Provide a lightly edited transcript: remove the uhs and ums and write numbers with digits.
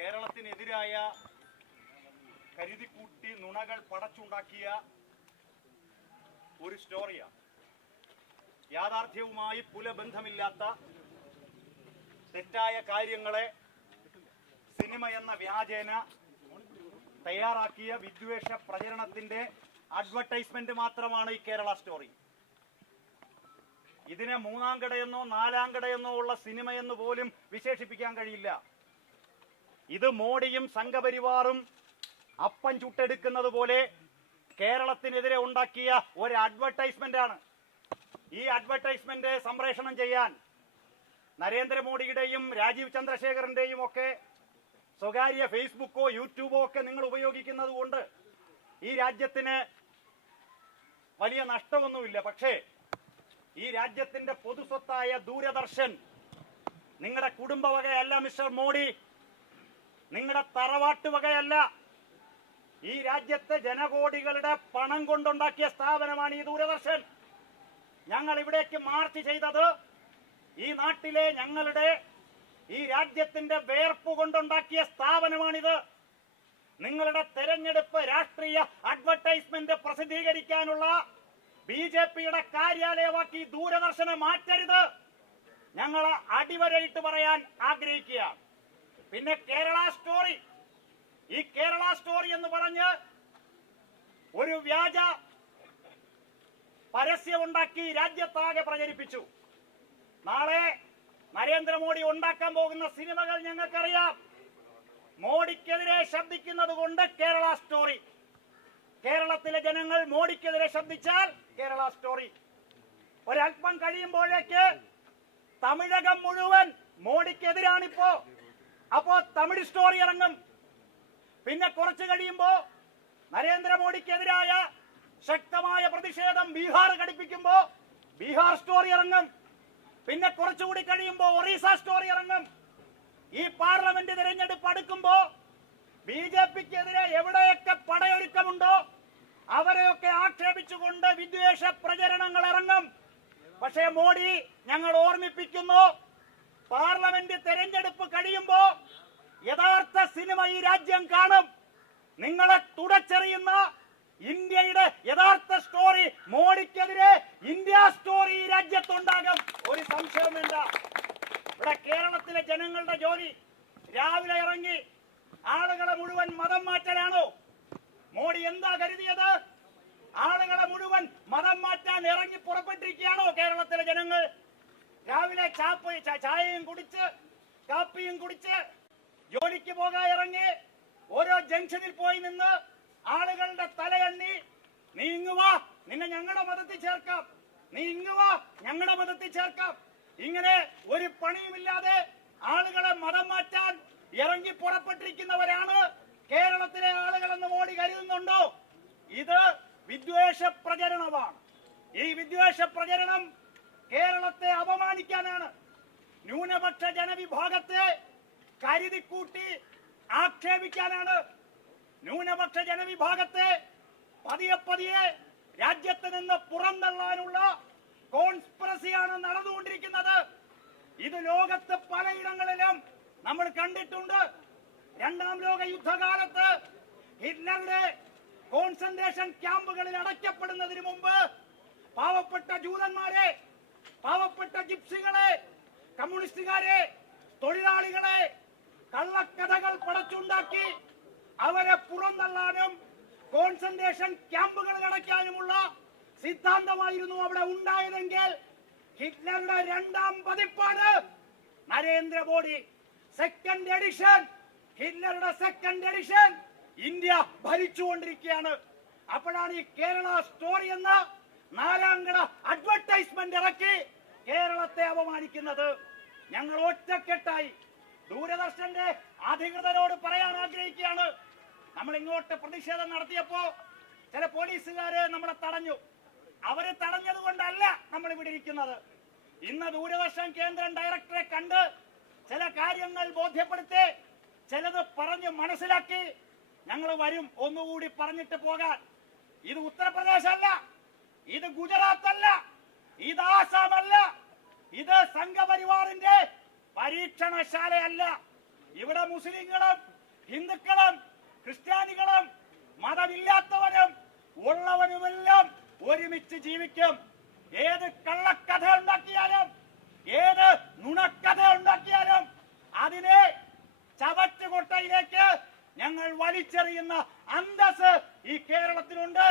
കേരളത്തിനെതിരായ കരുതിക്കൂട്ടി നുണകൾ പടച്ചുണ്ടാക്കിയ ഒരു സ്റ്റോറിയാണ്. യാഥാർത്ഥ്യവുമായി പുലബന്ധമില്ലാത്ത തെറ്റായ കാര്യങ്ങളെ സിനിമ എന്ന വ്യാജേന തയ്യാറാക്കിയ വിദ്വേഷ പ്രചരണത്തിന്റെ അഡ്വർടൈസ്മെന്റ് മാത്രമാണ് ഈ കേരള സ്റ്റോറി. ഇതിനെ മൂന്നാം കടയെന്നോ നാലാം കടയെന്നോ ഉള്ള സിനിമയെന്ന് പോലും വിശേഷിപ്പിക്കാൻ കഴിയില്ല. ഇത് മോഡിയും സംഘപരിവാറും അപ്പം ചുട്ടെടുക്കുന്നത് പോലെ കേരളത്തിനെതിരെ ഉണ്ടാക്കിയ ഒരു അഡ്വർടൈസ്മെന്റ് ആണ്. ഈ അഡ്വർടൈസ്മെന്റ് സംപ്രേഷണം ചെയ്യാൻ നരേന്ദ്രമോദിയുടെയും രാജീവ് ചന്ദ്രശേഖറിന്റെയും ഒക്കെ സ്വകാര്യ ഫേസ്ബുക്കോ യൂട്യൂബോ ഒക്കെ നിങ്ങൾ ഉപയോഗിക്കുന്നത് കൊണ്ട് ഈ രാജ്യത്തിന് വലിയ നഷ്ടമൊന്നുമില്ല. പക്ഷേ ഈ രാജ്യത്തിന്റെ പൊതുസ്വത്തായ ദൂരദർശൻ നിങ്ങളുടെ കുടുംബ വകയല്ല മിസ്റ്റർ മോഡി, നിങ്ങളുടെ തറവാട്ട് വകയല്ല. ഈ രാജ്യത്തെ ജനകോടികളുടെ പണം കൊണ്ടുണ്ടാക്കിയ സ്ഥാപനമാണ് ഈ ദൂരദർശൻ. ഞങ്ങൾ ഇവിടേക്ക് മാർച്ച് ചെയ്തത് ഈ നാട്ടിലെ ഞങ്ങളുടെ ഈ രാജ്യത്തിന്റെ വേർപ്പ് കൊണ്ടുണ്ടാക്കിയ സ്ഥാപനമാണിത്. നിങ്ങളുടെ തെരഞ്ഞെടുപ്പ് രാഷ്ട്രീയ അഡ്വർടൈസ്മെന്റ് പ്രസിദ്ധീകരിക്കാനുള്ള ബിജെപിയുടെ കാര്യാലയമാക്കി ദൂരദർശനെ മാറ്റരുത്. ഞങ്ങൾ അടിവരയിട്ട് പറയാൻ ആഗ്രഹിക്കുക. പിന്നെ കേരള സ്റ്റോറി, ഈ കേരള സ്റ്റോറി എന്ന് പറഞ്ഞ് ഒരു വ്യാജ പരസ്യമുണ്ടാക്കി രാജ്യത്താകെ പ്രചരിപ്പിച്ചു. നാളെ നരേന്ദ്രമോദി ഉണ്ടാക്കാൻ പോകുന്ന സിനിമകൾ ഞങ്ങൾക്കറിയാം. മോഡിക്കെതിരെ ശബ്ദിക്കുന്നത് കൊണ്ട് കേരള സ്റ്റോറി. കേരളത്തിലെ ജനങ്ങൾ മോഡിക്കെതിരെ ശബ്ദിച്ചാൽ കേരള സ്റ്റോറി. ഒരല്പം കഴിയുമ്പോഴേക്ക് തമിഴകം മുഴുവൻ മോഡിക്കെതിരാണിപ്പോ. അപ്പോ തമിഴ് സ്റ്റോറി ഇറങ്ങും. പിന്നെ കുറച്ചു കഴിയുമ്പോ നരേന്ദ്രമോദിക്കെതിരായ ശക്തമായ പ്രതിഷേധം ബീഹാർ ഘടിപ്പിക്കുമ്പോ ബീഹാർ സ്റ്റോറി ഇറങ്ങും. പിന്നെ കുറച്ചുകൂടി കഴിയുമ്പോ ഒറീസ സ്റ്റോറി ഇറങ്ങും. ഈ പാർലമെന്റ് തെരഞ്ഞെടുപ്പ് അടുക്കുമ്പോ ബിജെപിക്കെതിരെ എവിടെയൊക്കെ പടയൊരുക്കമുണ്ടോ അവരെയൊക്കെ ആക്ഷേപിച്ചുകൊണ്ട് വിദ്വേഷ പ്രചരണങ്ങൾ ഇറങ്ങും. പക്ഷേ മോഡി ഞങ്ങൾ ഓർമ്മിപ്പിക്കുന്നു, പാർലമെന്റ് തെരഞ്ഞെടുപ്പ് കഴിയുമ്പോ യഥാർത്ഥ സിനിമ ഈ രാജ്യം കാണും. നിങ്ങളെ തുടച്ചെറിയുന്ന ഇന്ത്യയുടെ യഥാർത്ഥ സ്റ്റോറി മോഡിക്കെതിരെ ഇന്ത്യ സ്റ്റോറി ഈ രാജ്യത്തുണ്ടാകും. ഒരു സംശയം വേണ്ട. ഇവിടെ കേരളത്തിലെ ജനങ്ങളുടെ ജോലി രാവിലെ ഇറങ്ങി ആളുകളെ മുഴുവൻ മതം മാറ്റലാണോ? മോഡി എന്താ കരുതിയത്? ആളുകളെ മുഴുവൻ മതം മാറ്റാൻ ഇറങ്ങി പുറപ്പെട്ടിരിക്കുകയാണോ കേരളത്തിലെ ജനങ്ങൾ? രാവിലെ ചായയും കുടിച്ച് കാപ്പിയും കുടിച്ച് ജോലിക്ക് പോകാൻ ഇറങ്ങി ഓരോ ജംഗ്ഷനിൽ പോയി നിന്ന് ആളുകളുടെ തലയെണ്ണി, നീ ഇങ്ങുവാ, നിന്നെ ഞങ്ങളുടെ മതത്തിൽ ചേർക്കാം, നീ ഇങ്ങുവാ, ഞങ്ങളുടെ മതത്തിൽ ചേർക്കാം. ഇങ്ങനെ ഒരു പണിയുമില്ലാതെ ആളുകളെ മതം മാറ്റാൻ ഇറങ്ങി പുറപ്പെട്ടിരിക്കുന്നവരാണ് കേരളത്തിലെ ആളുകളെന്ന് മോഡി കരുതുന്നുണ്ടോ? ഇത് വിദ്വേഷ പ്രചരണമാണ്. ഈ വിദ്വേഷ പ്രചരണം കേരളത്തെ അപമാനിക്കാനാണ്. ന്യൂനപക്ഷ ജനവിഭാഗത്തെ കരുതിക്കൂട്ടി ആക്ഷേപിക്കാനാണ്. ന്യൂനപക്ഷ ജനവിഭാഗത്തെ പതിയെ പതിയെ രാജ്യത്ത് നിന്ന് പുറന്തള്ളാനുള്ള കോൺസ്പിറസിയാണ് നടന്നുകൊണ്ടിരിക്കുന്നത്. ഇത് ലോകത്ത് പലയിടങ്ങളിലും നമ്മൾ കണ്ടിട്ടുണ്ട്. രണ്ടാം ലോക യുദ്ധകാലത്ത് ഹിറ്റ്ലറുടെ കോൺസെൻട്രേഷൻ ക്യാമ്പുകളിൽ അടയ്ക്കപ്പെടുന്നതിന് മുമ്പ് പാവപ്പെട്ട ജൂതന്മാരെ, പാവപ്പെട്ട ജിപ്സികളെ, കമ്മ്യൂണിസ്റ്റുകാരെ, തൊഴിലാളികളെ കള്ളക്കഥകൾ പടച്ചുണ്ടാക്കി അവരെ പുറന്തള്ളാനും കോൺസെൻട്രേഷൻ ക്യാമ്പുകളിൽ അടയ്ക്കാനുമുള്ള സിദ്ധാന്തമായിരുന്നു അവിടെ ഉണ്ടായതെങ്കിൽ ഹിറ്റ്ലറുടെ രണ്ടാം പതിപ്പാണ് നരേന്ദ്രമോദി. സെക്കൻഡ് എഡിഷൻ, ഹിറ്റ്ലറുടെ സെക്കൻഡ് എഡിഷൻ ഇന്ത്യ ഭരിച്ചുകൊണ്ടിരിക്കുകയാണ്. അപ്പോഴാണ് ഈ കേരള സ്റ്റോറി എന്ന നാലാംകട അഡ്വർടൈസ്മെന്റ് ഇറക്കി കേരളത്തെ അപമാനിക്കുന്നത്. ഞങ്ങൾ ഒറ്റക്കെട്ടായി ദൂരദർശന്റെ അധികൃതരോട് പറയാൻ ആഗ്രഹിക്കുകയാണ്. നമ്മൾ ഇങ്ങോട്ട് പ്രതിഷേധം നടത്തിയപ്പോ ചില പോലീസുകാര് നമ്മളെ തടഞ്ഞു. അവര് തടഞ്ഞത് കൊണ്ടല്ല നമ്മൾ ഇവിടെ ഇരിക്കുന്നത്. ഇന്ന് ദൂരദർശൻ കേന്ദ്രം ഡയറക്ടറെ കണ്ട് ചില കാര്യങ്ങൾ ബോധ്യപ്പെടുത്തി, ചിലത് പറഞ്ഞ് മനസ്സിലാക്കി ഞങ്ങൾ വരും ഒന്നുകൂടി പറഞ്ഞിട്ട് പോകാൻ. ഇത് ഉത്തർപ്രദേശ് അല്ല, ഇത് ഗുജറാത്ത് അല്ല, ഇത് ആസാം അല്ല, ഇത് സംഘപരിവാറിന്റെ പരീക്ഷണശാലയല്ല. ഇവിടെ മുസ്ലിങ്ങളും ഹിന്ദുക്കളും ക്രിസ്ത്യാനികളും മതമില്ലാത്തവരും ഉള്ളവനുമെല്ലാം ഒരുമിച്ച് ജീവിക്കും. ഏത് കള്ളക്കഥ ഉണ്ടാക്കിയാലും ഏത് നുണക്കഥ ഉണ്ടാക്കിയാലും അതിനെ ചവറ്റുകൊട്ടയിലേക്ക് ഞങ്ങൾ വലിച്ചെറിയുന്ന അന്തസ് ഈ കേരളത്തിലുണ്ട്.